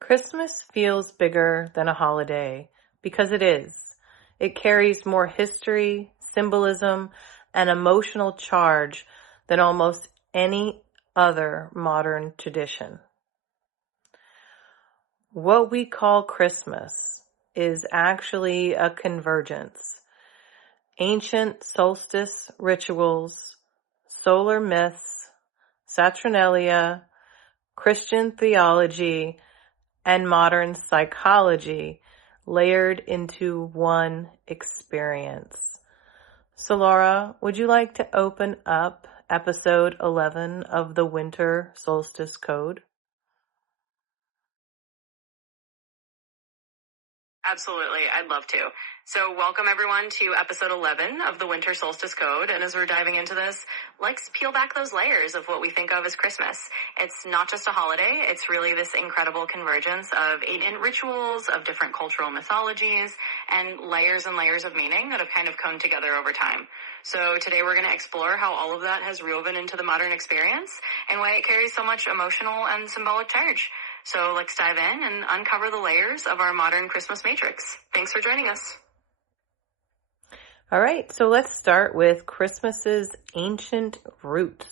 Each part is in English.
Christmas feels bigger than a holiday because it is. It carries more history, symbolism, and emotional charge than almost any other modern tradition. What we call Christmas is actually a convergence. Ancient solstice rituals, solar myths, Saturnalia, Christian theology, and modern psychology layered into one experience. Solara, would you like to open up episode 11 of the Winter Solstice Code? Absolutely, I'd love to. So welcome everyone to episode 11 of the Winter Solstice Code. And as we're diving into this, let's peel back those layers of what we think of as Christmas. It's not just a holiday. It's really this incredible convergence of ancient rituals, of different cultural mythologies, and layers of meaning that have kind of come together over time. So today we're going to explore how all of that has woven into the modern experience and why it carries so much emotional and symbolic charge. So let's dive in and uncover the layers of our modern Christmas matrix. Thanks for joining us. All right, so let's start with Christmas's ancient roots.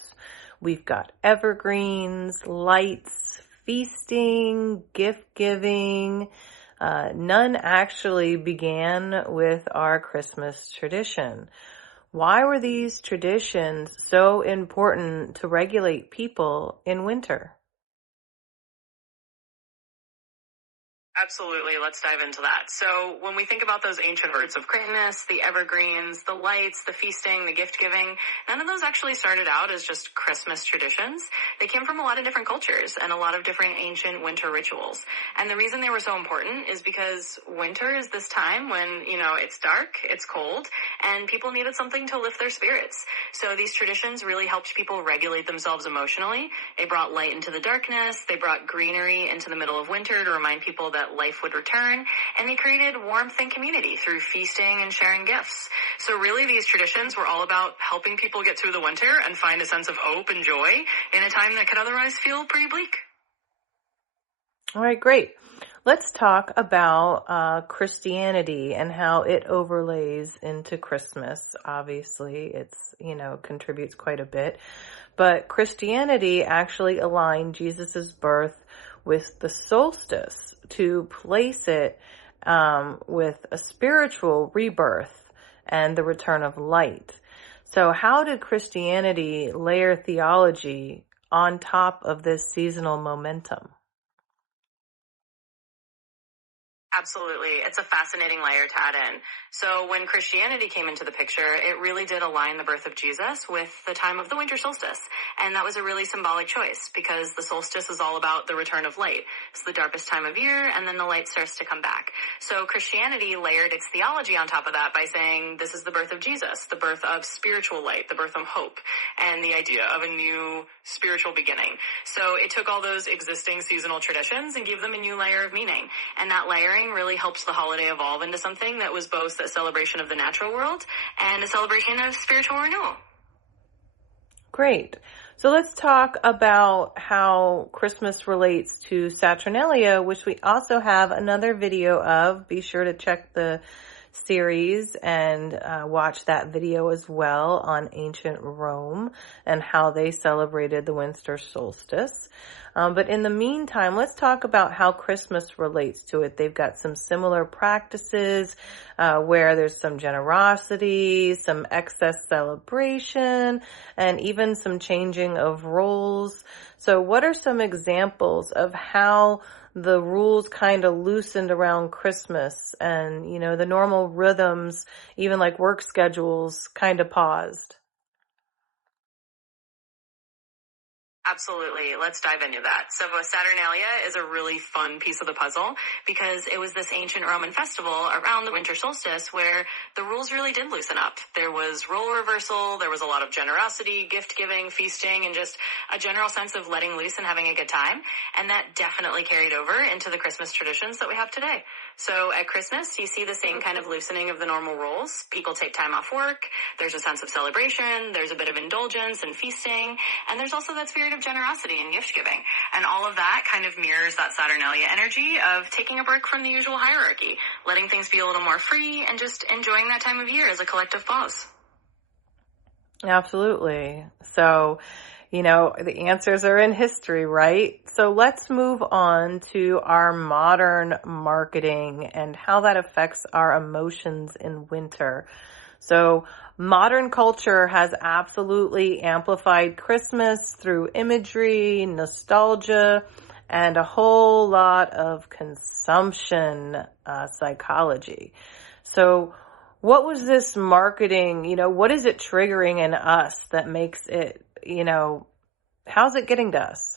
We've got evergreens, lights, feasting, gift giving. None actually began with our Christmas tradition. Why were these traditions so important to regulate people in winter? Absolutely. Let's dive into that. So when we think about those ancient roots of Christmas, the evergreens, the lights, the feasting, the gift giving, none of those actually started out as just Christmas traditions. They came from a lot of different cultures and a lot of different ancient winter rituals. And the reason they were so important is because winter is this time when, it's dark, it's cold, and people needed something to lift their spirits. So these traditions really helped people regulate themselves emotionally. They brought light into the darkness. They brought greenery into the middle of winter to remind people that life would return, and they created warmth and community through feasting and sharing gifts. So really these traditions were all about helping people get through the winter and find a sense of hope and joy in a time that could otherwise feel pretty bleak. All right, great. Let's talk about Christianity and how it overlays into Christmas. Obviously, it's, contributes quite a bit. But Christianity actually aligned Jesus's birth with the solstice to place it with a spiritual rebirth and the return of light. So how did Christianity layer theology on top of this seasonal momentum? Absolutely. It's a fascinating layer to add in. So when Christianity came into the picture, it really did align the birth of Jesus with the time of the winter solstice. And that was a really symbolic choice because the solstice is all about the return of light. It's the darkest time of year, and then the light starts to come back. So Christianity layered its theology on top of that by saying this is the birth of Jesus, the birth of spiritual light, the birth of hope, and the idea of a new spiritual beginning. So it took all those existing seasonal traditions and gave them a new layer of meaning. And that layering really helps the holiday evolve into something that was both a celebration of the natural world and a celebration of spiritual renewal. Great. So let's talk about how Christmas relates to Saturnalia, which we also have another video of. Be sure to check the series and watch that video as well on ancient Rome and how they celebrated the winter solstice. But in the meantime, let's talk about how Christmas relates to it. They've got some similar practices where there's some generosity, some excess celebration, and even some changing of roles. So what are some examples of how the rules kind of loosened around Christmas and, the normal rhythms, even like work schedules, kind of paused? Absolutely. Let's dive into that. So Saturnalia is a really fun piece of the puzzle because it was this ancient Roman festival around the winter solstice where the rules really did loosen up. There was role reversal, there was a lot of generosity, gift giving, feasting, and just a general sense of letting loose and having a good time. And that definitely carried over into the Christmas traditions that we have today. So at Christmas, you see the same kind of loosening of the normal rules. People take time off work. There's a sense of celebration. There's a bit of indulgence and feasting. And there's also that spirit of of generosity and gift giving. And all of that kind of mirrors that Saturnalia energy of taking a break from the usual hierarchy, letting things be a little more free, and just enjoying that time of year as a collective pause. Absolutely. So, the answers are in history, right? So let's move on to our modern marketing and how that affects our emotions in winter. So modern culture has absolutely amplified Christmas through imagery, nostalgia, and a whole lot of consumption psychology. So what was this marketing, what is it triggering in us that makes it, how's it getting to us?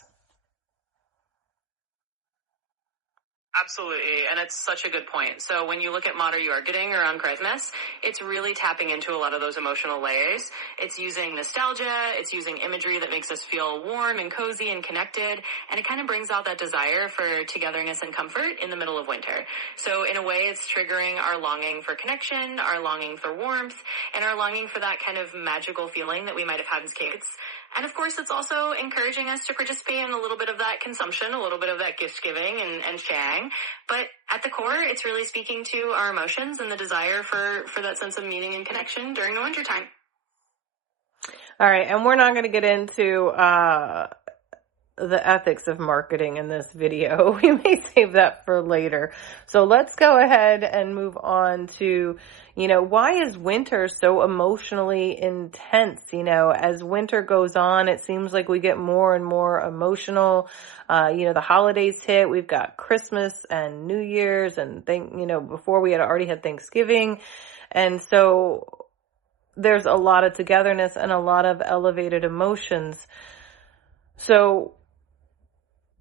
Absolutely, and it's such a good point. So when you look at modern marketing around Christmas, it's really tapping into a lot of those emotional layers. It's using nostalgia, it's using imagery that makes us feel warm and cozy and connected, and it kind of brings out that desire for togetherness and comfort in the middle of winter. So in a way, it's triggering our longing for connection, our longing for warmth, and our longing for that kind of magical feeling that we might have had as kids. And of course, it's also encouraging us to participate in a little bit of that consumption, a little bit of that gift giving and sharing. But at the core, it's really speaking to our emotions and the desire for that sense of meaning and connection during the wintertime. All right. And we're not going to get into the ethics of marketing in this video. We may save that for later. So let's go ahead and move on to, why is winter so emotionally intense? As winter goes on, it seems like we get more and more emotional. The holidays hit. We've got Christmas and New Year's and before we had already had Thanksgiving. And so there's a lot of togetherness and a lot of elevated emotions. So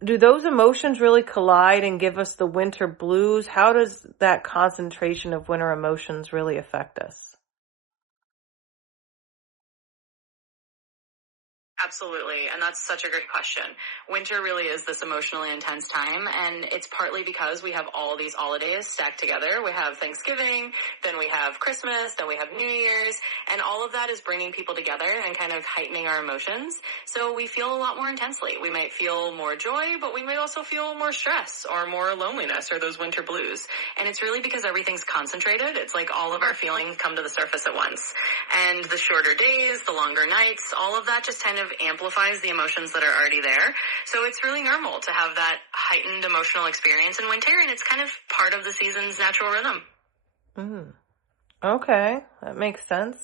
do those emotions really collide and give us the winter blues? How does that concentration of winter emotions really affect us? Absolutely, and that's such a great question. Winter really is this emotionally intense time, and it's partly because we have all these holidays stacked together. We have Thanksgiving, then we have Christmas, then we have New Year's, and all of that is bringing people together and kind of heightening our emotions. So we feel a lot more intensely. We might feel more joy, but we might also feel more stress or more loneliness or those winter blues. And it's really because everything's concentrated. It's like all of our feelings come to the surface at once. And the shorter days, the longer nights, all of that just kind of amplifies the emotions that are already there. So it's really normal to have that heightened emotional experience in winter, and it's kind of part of the season's natural rhythm. Okay, that makes sense.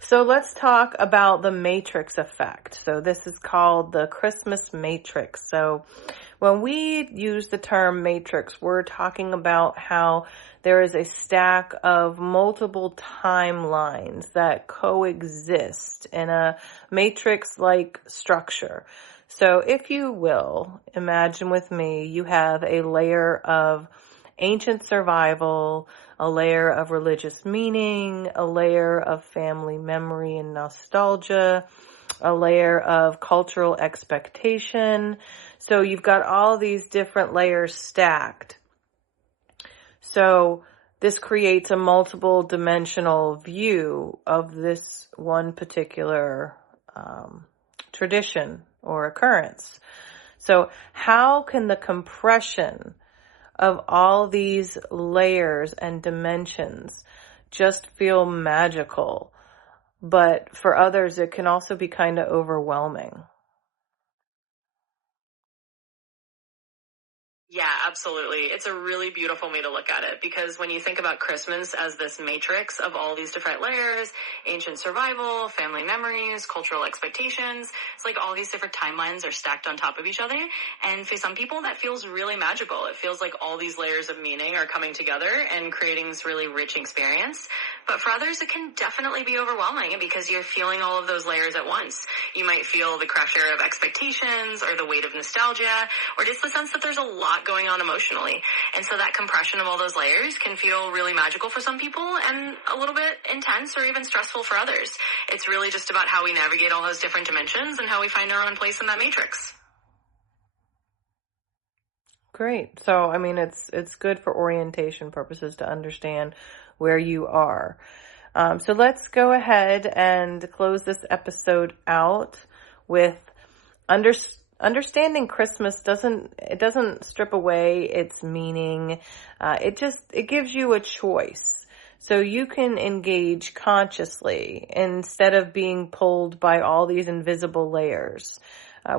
So let's talk about the matrix effect. So this is called the Christmas matrix. So when we use the term matrix, we're talking about how there is a stack of multiple timelines that coexist in a matrix-like structure. So if you will, imagine with me, you have a layer of ancient survival, a layer of religious meaning, a layer of family memory and nostalgia, a layer of cultural expectation. So you've got all these different layers stacked. So this creates a multiple dimensional view of this one particular tradition or occurrence. So how can the compression of all these layers and dimensions just feel magical? But for others, it can also be kind of overwhelming. Yeah, absolutely. It's a really beautiful way to look at it, because when you think about Christmas as this matrix of all these different layers, ancient survival, family memories, cultural expectations, it's like all these different timelines are stacked on top of each other. And for some people, that feels really magical. It feels like all these layers of meaning are coming together and creating this really rich experience. But for others, it can definitely be overwhelming because you're feeling all of those layers at once. You might feel the pressure of expectations or the weight of nostalgia, or just the sense that there's a lot going on emotionally. And so that compression of all those layers can feel really magical for some people and a little bit intense or even stressful for others. It's really just about how we navigate all those different dimensions and how we find our own place in that matrix. Great. So, I mean, it's good for orientation purposes to understand where you are. So let's go ahead and close this episode out with understanding Christmas doesn't strip away its meaning. It gives you a choice. So you can engage consciously instead of being pulled by all these invisible layers.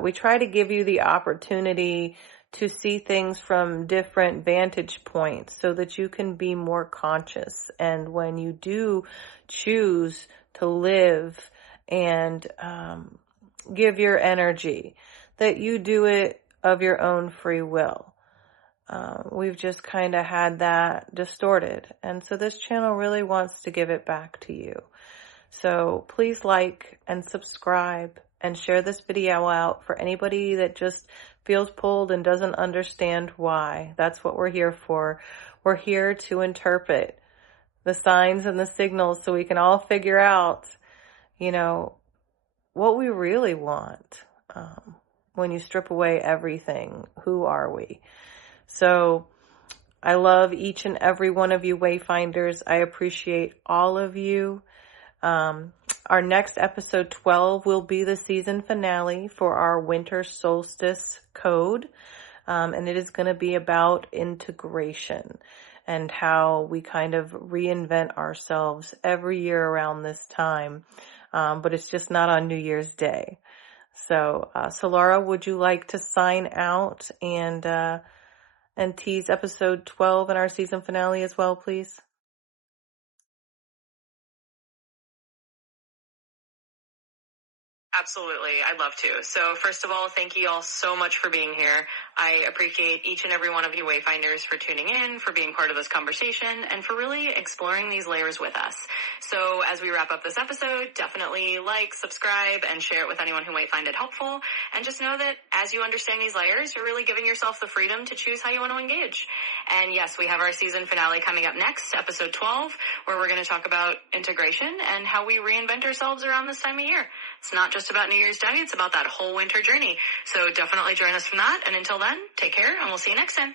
We try to give you the opportunity to see things from different vantage points so that you can be more conscious. And when you do choose to live and give your energy, that you do it of your own free will. We've just kind of had that distorted. And so this channel really wants to give it back to you. So please like and subscribe and share this video out for anybody that just feels pulled and doesn't understand why. That's what we're here for. We're here to interpret the signs and the signals so we can all figure out, what we really want. When you strip away everything, who are we? So I love each and every one of you Wayfinders. I appreciate all of you. Our next episode 12 will be the season finale for our Winter Solstice Code. And it is going to be about integration and how we kind of reinvent ourselves every year around this time. But it's just not on New Year's Day. So, Solara, would you like to sign out and tease episode 12 in our season finale as well, please? Absolutely. I'd love to. So first of all, thank you all so much for being here. I appreciate each and every one of you Wayfinders for tuning in, for being part of this conversation, and for really exploring these layers with us. So as we wrap up this episode, definitely like, subscribe, and share it with anyone who might find it helpful. And just know that as you understand these layers, you're really giving yourself the freedom to choose how you want to engage. And yes, we have our season finale coming up next, episode 12, where we're going to talk about integration and how we reinvent ourselves around this time of year. It's not just about New Year's Day, it's about that whole winter journey. So definitely join us from that. And until then, take care, and we'll see you next time.